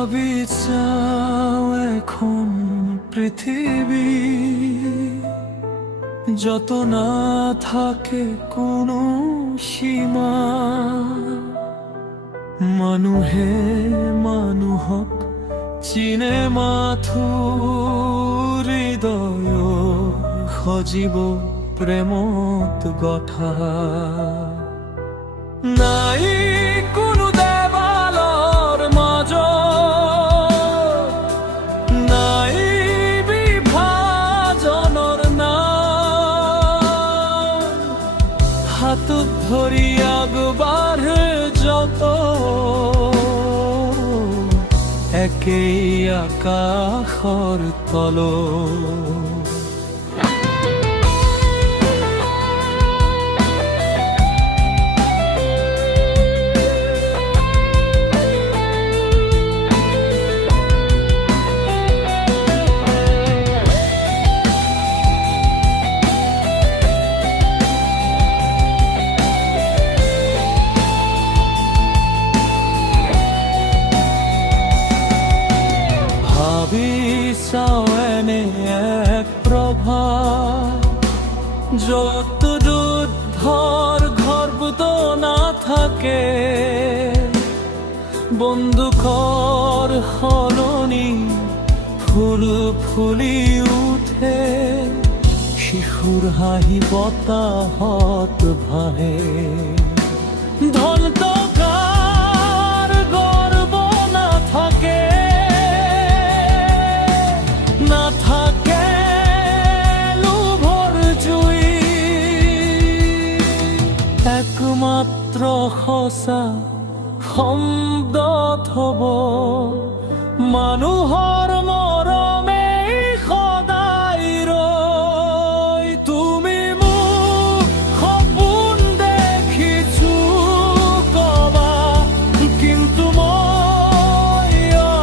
ভাবি চাও এখন পৃথিবী যত না থাকে কোনো সীমা, মানুহে মানুহক চিনে মাথো হৃদয় সজীৱ প্ৰেমত গঠা। নাই কোনো দেৱালৰ মাজত, নাই বিভাজনৰ নাম, হাতত ধৰি আগবাঢ়ে যত একেই আকাশৰ তলত। ভাবি চাও এনে এক প্ৰভাত য'ত যুদ্ধৰ গৰ্বত নাথাকে, বন্দুকৰ সলনি ফুল ফুলি উঠে, শিশুৰ হাঁহি বতাহত ভাহে। ধন টকাৰ গৰ্ব নাথাকে, নাথাকে লোভৰ জুই, একমাত্ৰ সঁচা শব্দত হ'ব মানুহৰ মৰমে সদায় ৰয়। তুমি মোক সপোন দেখিছো কবা, কিন্তু মই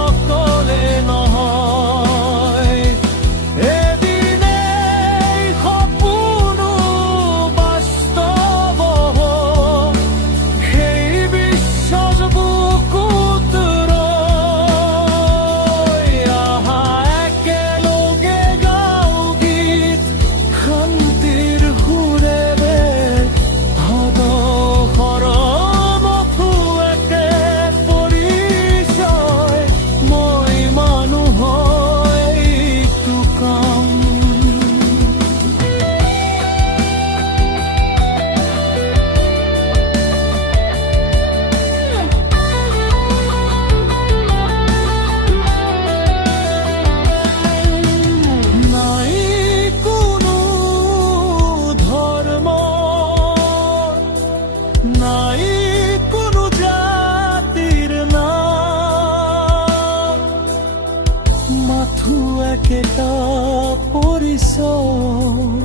অকলে নহয়। এদিনে সপোনো বাস্তৱ হ'ব, সেই বিশ্বাস বুকুত ৰয়। আহা একেলগে গাওঁ গীত শান্তিৰ সুৰেৰে, হতাশাৰ মথো একে পৰিচয়, মই মানুহ এইটো কাম। নাই কোনো ধৰ্ম, নাই কোনো জাতিৰ নাম, মাথো একেটা পৰিচয়,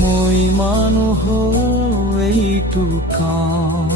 মই মানুহ এইটো কাম।